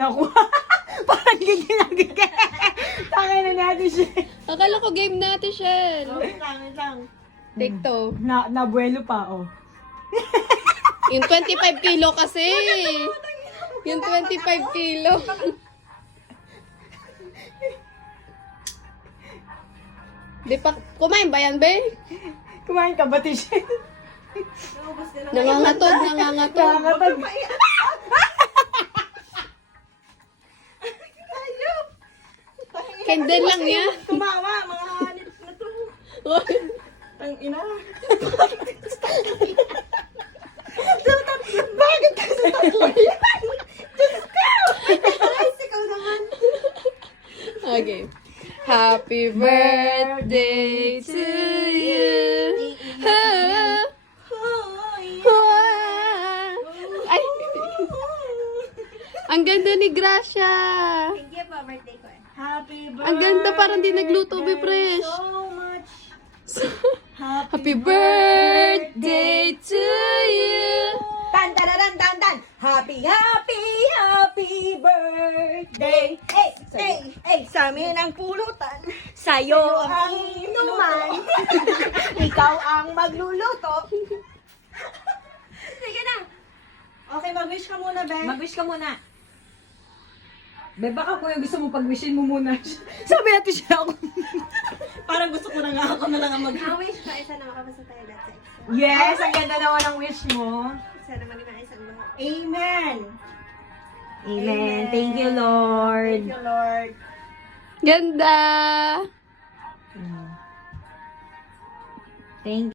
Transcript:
Naku. Parang gigil. Takay na natin siya. Akala ko game natin, Shell. Wait lang. Take two. Nabuelo pa, oh. Yung 25 kilo kasi. Yung 25 kilo. Di pa, kumain ba yan, be? Kumain ka ba, Tisha? Nangangatog. Nangangatag. Candle lang yan. Tumawa, mga hanip na to. Ang ina. Bakit ka sa tatlo yan? Diyos ko! Ikaw naman. Okay. Happy birthday to you. Ay. Ang ganda ni Gracia. Thank you po, birthday ko. Happy birthday. Ang ganda, parang di nagluto, be fresh. So much. Happy birthday to you. Tan tan tan tan tan. Happy birthday. Hey, sa amin ang pulutan. Sa'yo ang inuman. Ikaw ang magluluto. Sige na. Okay, mag-wish ka muna, Ben. Mag-wish ka muna. Be, baka kuya gusto mo pag-wishin mo muna. Sabi natin siya ako. Parang gusto ko na nga ako na lang ang mag... Wish ko, isa na makapasa tayo lahat sa exam. Yes, ang ganda naman ang wish mo. Sana maging maayos ang buhay. Amen. Amen. Thank you, Lord. Thank you, Lord. Ganda. Thank